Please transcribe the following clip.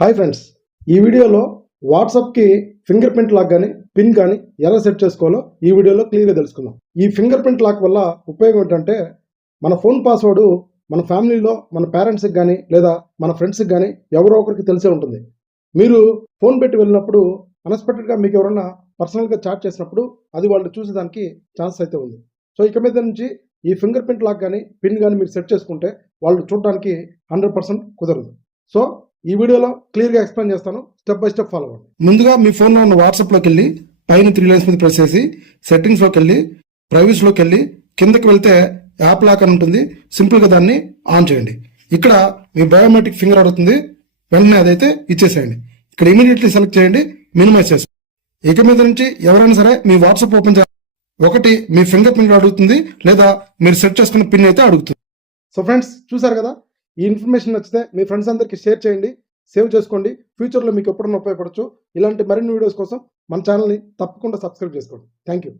Hi friends, ఈ వీడియోలో వాట్సాప్కి ఫింగర్ ప్రింట్ లాక్ కానీ పిన్ కానీ ఎలా సెట్ చేసుకోవాలో ఈ వీడియోలో క్లియర్గా తెలుసుకుందాం. ఈ ఫింగర్ ప్రింట్ లాక్ వల్ల ఉపయోగం ఏంటంటే మన ఫోన్ పాస్వర్డ్ మన ఫ్యామిలీలో మన పేరెంట్స్కి కానీ లేదా మన ఫ్రెండ్స్కి కానీ ఎవరో ఒకరికి తెలిసే ఉంటుంది. మీరు ఫోన్ పెట్టి వెళ్ళినప్పుడు అన్ఎక్స్పెక్టెడ్గా మీకు ఎవరైనా పర్సనల్గా చాట్ చేసినప్పుడు అది వాళ్ళు చూసేదానికి ఛాన్స్ అయితే ఉంది. సో ఇక మీద నుంచి ఈ ఫింగర్ ప్రింట్ లాక్ కానీ పిన్ కానీ మీరు సెట్ చేసుకుంటే వాళ్ళు చూడడానికి 100% కుదరదు. సో ఈ వీడియోలో క్లియర్గా ఎక్స్ప్లెయిన్ చేస్తాను, స్టెప్ బై స్టెప్ ఫాలో అవ్వండి. ముందుగా మీ ఫోన్లో ఉన్న వాట్సాప్లోకి వెళ్ళి పైన 3 లైన్స్ మీద ప్రెస్ చేసి సెట్టింగ్స్లోకి వెళ్ళి ప్రైవసీలోకి వెళ్ళి కిందకి వెళ్తే యాప్ లాక్ అని ఉంటుంది. సింపుల్గా దాన్ని ఆన్ చేయండి. ఇక్కడ మీ బయోమెట్రిక్ ఫింగర్ అడుగుతుంది, వెంటనే అదైతే ఇచ్చేసేయండి. ఇక్కడ ఇమీడియట్లీ సెలెక్ట్ చేయండి, మినిమైజ్ చేసి. ఇక మీద నుంచి ఎవరైనా సరే మీ వాట్సాప్ ఓపెన్ చేయాలి, ఒకటి మీ ఫింగర్ ప్రింట్ అడుగుతుంది లేదా మీరు సెట్ చేసుకున్న పిన్ అయితే అడుగుతుంది. సో ఫ్రెండ్స్, చూసారు కదా, ఈ ఇన్ఫర్మేషన్ నచ్చితే మీ ఫ్రెండ్స్ అందరికీ షేర్ చేయండి, సేవ్ చేసుకోండి. ఫ్యూచర్లో మీకు ఎప్పుడన్నా ఉపయోగపడచ్చు. ఇలాంటి మరిన్ని వీడియోస్ కోసం మన ఛానల్ని తప్పకుండా సబ్స్క్రైబ్ చేసుకోండి. Thank you.